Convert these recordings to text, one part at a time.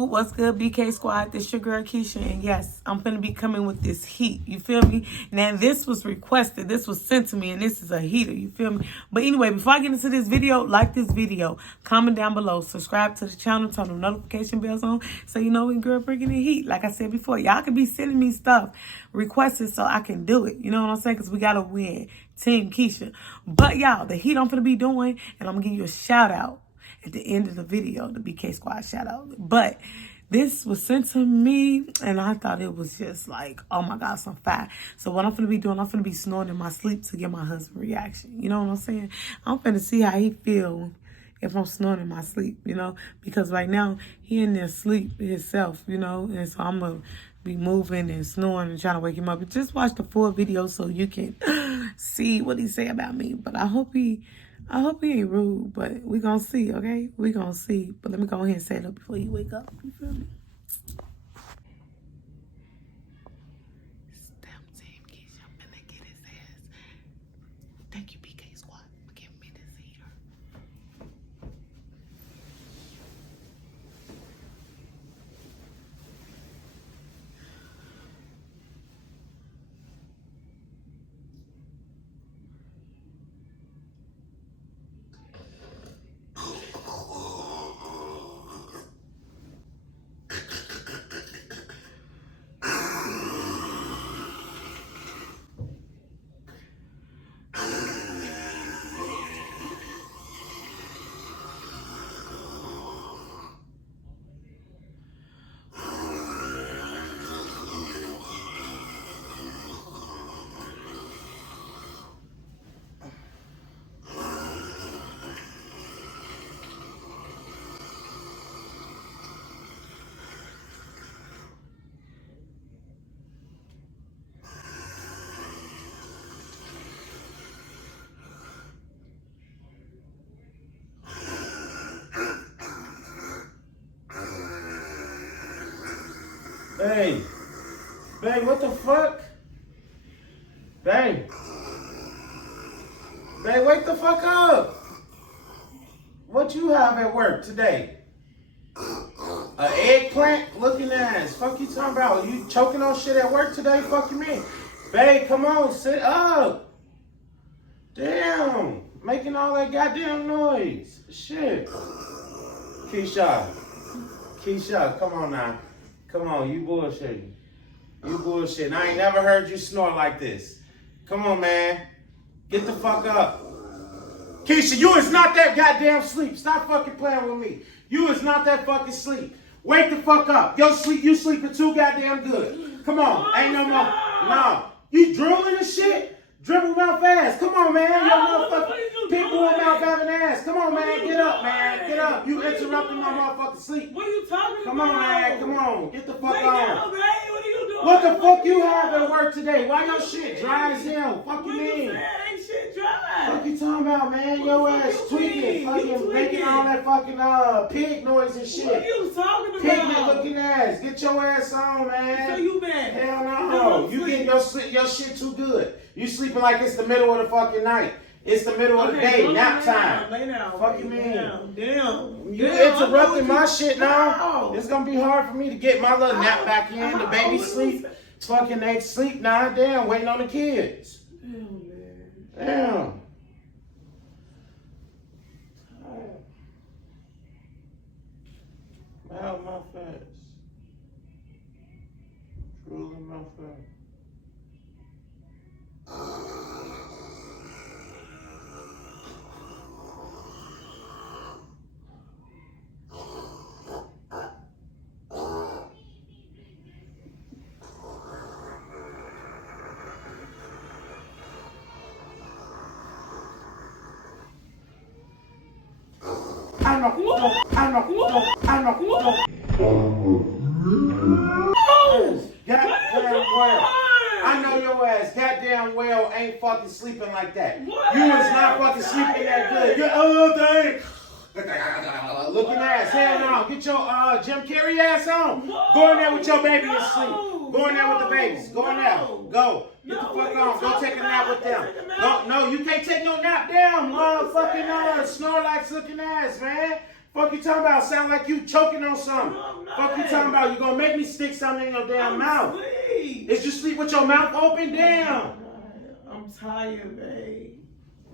YouTube? What's good, BK Squad? This your girl Keisha, and yes, I'm gonna be coming with this heat. You feel me? Now this was requested, this was sent to me, and this is a heater. You feel me? But anyway, before I get into this video, like this video, comment down below, subscribe to the channel, turn the notification bells on, so you know when girl bringing in heat. Like I said before, y'all can be sending me stuff requested so I can do it. You know what I'm saying? Because we gotta win, Team Keisha. But y'all, the heat I'm gonna be doing, and I'm gonna give you a shout out at the end of the video, the BK Squad shout out. But this was sent to me, and I thought it was just like, oh my God, some fire. So what I'm finna be doing, I'm finna be snoring in my sleep to get my husband reaction. You know what I'm saying? I'm finna see how he feel if I'm snoring in my sleep, you know? Because right now, he in there asleep himself, you know? And so I'm gonna be moving and snoring and trying to wake him up. But just watch the full video so you can see what he say about me. But I hope he ain't rude, but we gonna see, okay? We gonna see. But let me go ahead and set it up before you wake up. You feel me? Step Team Keisha, I'm finna get his ass. Thank you, BK Squad, for giving me this heater. Babe, what the fuck? Babe, wake the fuck up. What you have at work today? An eggplant looking ass. Fuck you talking about? You choking on shit at work today? Fuck you mean? Babe, come on, sit up. Damn, making all that goddamn noise. Shit. Keisha, come on now. Come on, you bullshitting. You bullshitting. I ain't never heard you snore like this. Come on, man. Get the fuck up. Keisha, you is not that goddamn sleep. Stop fucking playing with me. You is not that fucking sleep. Wake the fuck up. You sleeping too goddamn good. Come on. Ain't no more. No. You drooling and shit? Dribble mouth ass. Come on, man. Your motherfucking pitbull mouth having ass. Come on, man. Get up, man. Get up. You interrupting my motherfucking sleep. What are you talking Come about? on, man. Come on. Get the fuck Wake on. up, man. What are you doing? What the fuck you have at work today? Why your shit dry as hell? Fuck you What you mean? saying? Ain't shit dry. Fuck you talking about, man? Your ass tweaking. Fucking making all that fucking pig noise and shit. What are you talking about? Pigment looking ass. Get your ass on, man. So you mad? Hell no. You getting your shit too good. You sleeping like it's the middle of the fucking night. It's the middle of the day, nap time. Lay down. Fuck you mean? Damn. You interrupting my shit now? It's gonna be hard for me to get my little nap back in. The baby sleep. Fucking they sleep now. Damn, waiting on the kids. Damn, man. Damn. Out my face. Drooling my face. I know. Goddamn well. I know your ass goddamn well ain't fucking sleeping like that. What? You is not fucking sleeping that good. You're looking ass. Hell no. Get your Jim Carrey ass on. Go in there with your baby and sleep. Go in there with the babies. Go in there. Go. Get the fuck on. Go take a nap with them. No, you can't take no nap down, motherfucking snore like looking ass, man. Fuck you talking about? Sound like you choking on something. No, I'm not. Fuck you talking about? You gonna make me stick something in your damn mouth. Sleep. Is you sleep with your mouth open? Damn. I'm tired, babe.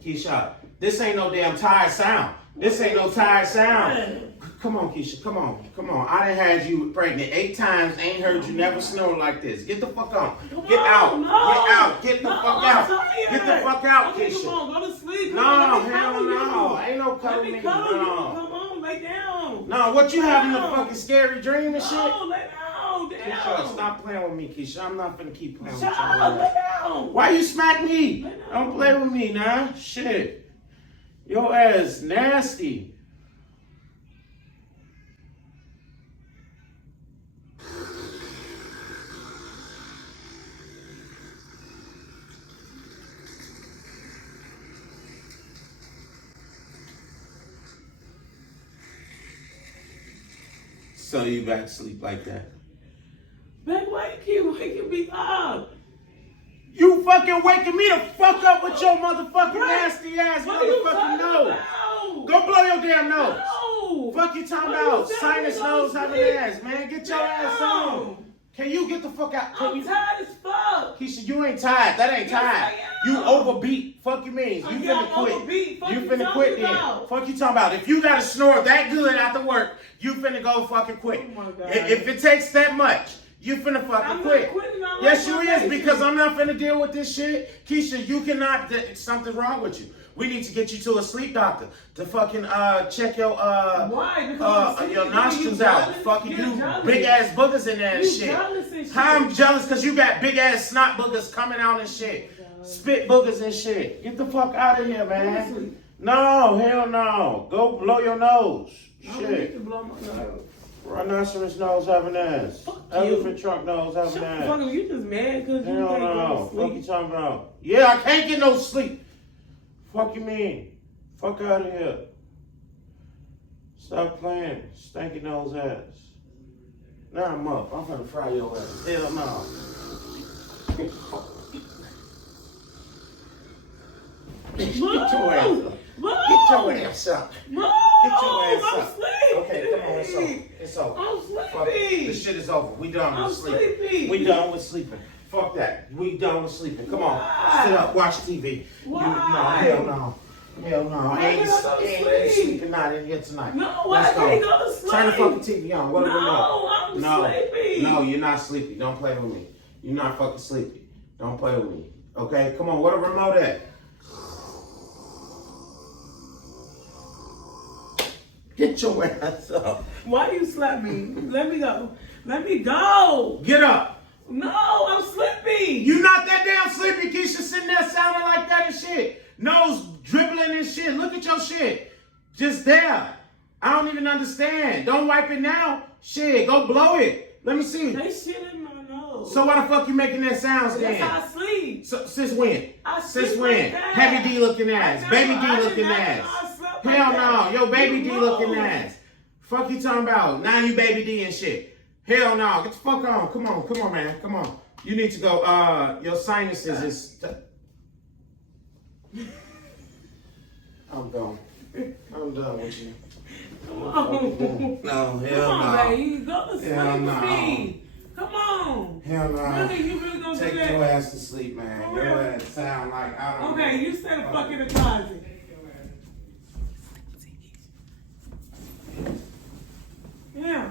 Keisha, this ain't no damn tired sound. This ain't no tired sound. Come on, Keisha, come on. I done had you pregnant 8 times, ain't heard you never snore like this. Get the fuck on. Get out. Get the fuck out. Get the fuck out, Keisha. Come on, go to sleep. No, hell no. Ain't no cuddling me. Come on, lay down. No, what you having a fucking scary dream and shit? No, lay down, damn. Keisha, stop playing with me, Keisha. I'm not finna keep playing with you. Shut up, lay down. Why you smack me? Don't play with me, nah. Shit. Your ass nasty. So you back to sleep like that? Babe, why you keep waking me up? You fucking waking me the fuck up with your motherfucking nasty ass What are you motherfucking talking nose. about? Go blow your damn nose. No. Fuck you talking What are you about? telling me Sinus to go nose to having sleep? ass, man. Get your ass on. Can you get the fuck out? I'm tired as fuck. Keisha, you ain't tired. That ain't Yes, tired. I You am. overbeat. Fuck you means. You Yeah, finna I'm quit. overbeat. Fuck You you finna quit talking then. about? Fuck you talking about. If you gotta snore that good after work, you finna go fucking quit. Oh my God. If it takes that much, you finna fucking I'm quit. not quitting. I Yes, like you my is, baby. because I'm not finna deal with this shit. Keisha, you cannot. Something wrong with you. We need to get you to a sleep doctor to fucking check your Why? Because your nostrils out. Fucking you big ass boogers in there and You shit. jealous and shit. How I'm jealous because you got big ass snot boogers coming out and shit. Spit boogers and shit. Get the fuck out of here, man. No, hell no. Go blow your nose. I don't need Shit. to blow my nose. Rhinoceros nose having ass. Fuck Elephant you. trunk nose having Shut the ass. fuck up. You just mad because you Hell can't no. go to Fuck you sleep. talking about? Yeah, I can't get no sleep. Fuck you mean? Fuck out of here. Stop playing. Stanky nose ass. Now I'm up. I'm gonna fry your ass. Hell no. Get your ass up. Get your ass up. Move! Get your ass I'm up. sleepy. Okay, come on, it's over. It's over. I'm Fuck it. sleepy. This shit is over. We done I'm with sleeping. sleepy. We done with sleeping. Fuck that. We done with sleeping. Come on. Why? Sit up. Watch TV. Why? No, hell no. Hell no. I ain't Why can't I go to ain't sleep? sleeping night in here tonight. No, why Let's can't you go to sleep? Turn the fucking TV on. What are we No, I'm sleepy. No, you're not sleepy. Don't play with me. You're not fucking sleepy. Don't play with me. Okay? Come on. What a remote at? Get your ass up. Why you slap me? Let me go. Let me go. Get up. No, I'm sleepy. You not that damn sleepy, Keisha, sitting there sounding like that and shit. Nose dribbling and shit. Look at your shit. Just there. I don't even understand. Don't wipe it now. Shit, go blow it. Let me see. They shit in my nose. So why the fuck you making that sounds That's then? how I sleep. So, since when? I Since sleep when? like that. Heavy D looking ass. I Baby never- D I looking did not ass. know I slept Hell like no. that. Yo, Baby You D looking move. ass. Fuck you talking about? Now you Baby D and shit. Hell no. Get the fuck on. Come on, man. Come on. You need to go. Your sinuses is. I'm done. I'm done with you. Come on. No, hell Come on, no. baby. Go to sleep Hell with no. me. Come on. Hell no. Really, you really gonna Take do that? your ass to sleep, man. For Your real? ass sound like I don't know. Okay, you stay the fuck in the closet. Yeah.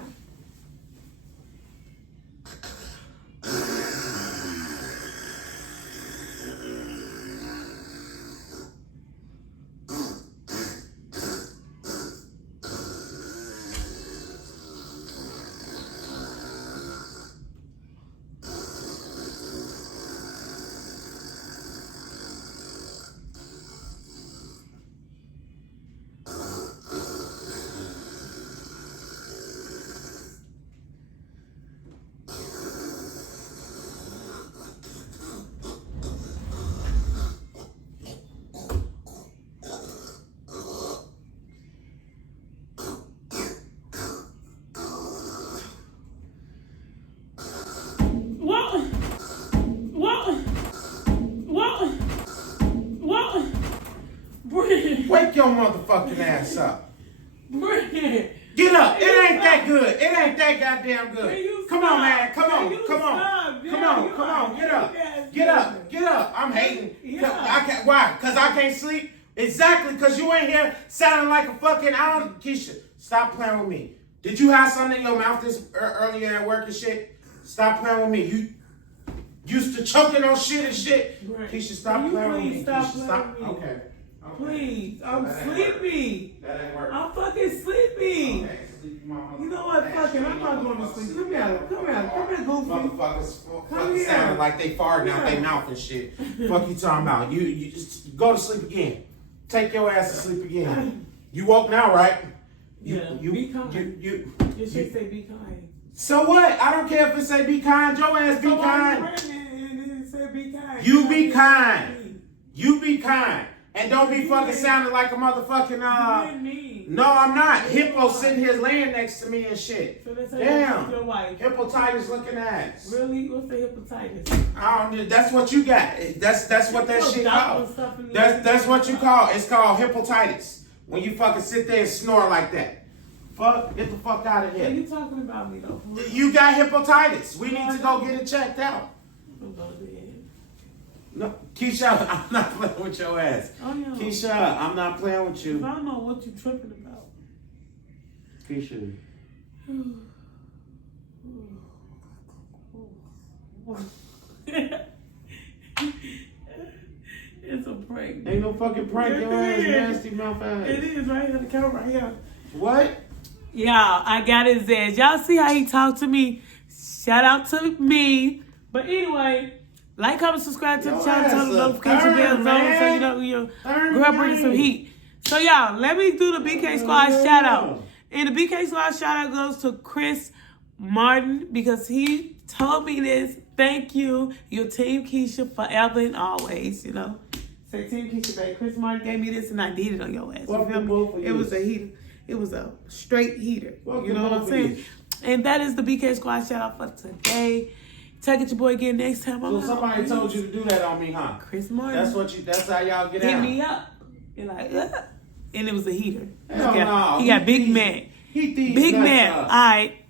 What? Brent. Wake your motherfucking ass up. Brent. up. It ain't that good. It ain't that goddamn good. Come on, man. Come on. Come on. Come on. Come on. Get up. Get up. Get up. I'm hating. I can't. Why? Because I can't sleep? Exactly. Because you ain't here sounding like a fucking... Keisha, stop playing with me. Did you have something in your mouth this earlier at work and shit? Stop playing with me. You used to choking on shit and shit. Right. Keisha, stop playing with me. Stop Keisha, stop. Okay. Please. I'm sleepy. That ain't working. I'm fucking sleepy. Okay. You know what? Fucking, I'm not going to sleep. Come here. Come here. Come here, Goofy. Motherfuckers Come fucking here. sounding like they farting out their mouth and shit. Fuck you talking about? You just go to sleep again. Take your ass to sleep again. You woke now, right? Be kind. You should say be kind. So what? I don't care if it say be kind. Your ass be kind. It said be kind. You be kind. You be kind. And don't be fucking sounding like a motherfucking No, I'm not. Hippo sitting here laying next to me and shit. So that's damn. your wife. Hepatitis looking ass. Really? What's the hepatitis? I don't know. That's what you got. That's what that shit called. That's what you call. It's called hepatitis. When you fucking sit there and snore like that. Fuck, get the fuck out of here. Are you talking about me though? You got hepatitis. We need to go get it checked out. No, Keisha, I'm not playing with your ass. Oh, yeah. Keisha, I'm not playing with you. I don't know what you tripping about. Keisha. It's a prank. Ain't no fucking prank. Your ass nasty mouth ass. It is right here, the camera right here. What? Y'all, I got his ass. Y'all see how he talked to me? Shout out to me. But anyway, like, comment, subscribe to the channel, turn the notification bells on so you know you're bringing some heat. So y'all, let me do the BK Squad shout out. And the BK Squad shout out goes to Chris Martin because he told me this. Thank you. Your team Keisha forever and always, you know. Say team Keisha, babe. Chris Martin gave me this and I did it on your ass. You feel me? It was a heater. It was a straight heater. You know what I'm saying? And that is the BK Squad shout out for today. Tag it your boy again next time. So somebody told you to do that on me, huh? Chris Martin. That's how y'all get out. Hit me up. And like, and it was a heater. Hell no. He got big man. He big man. All right.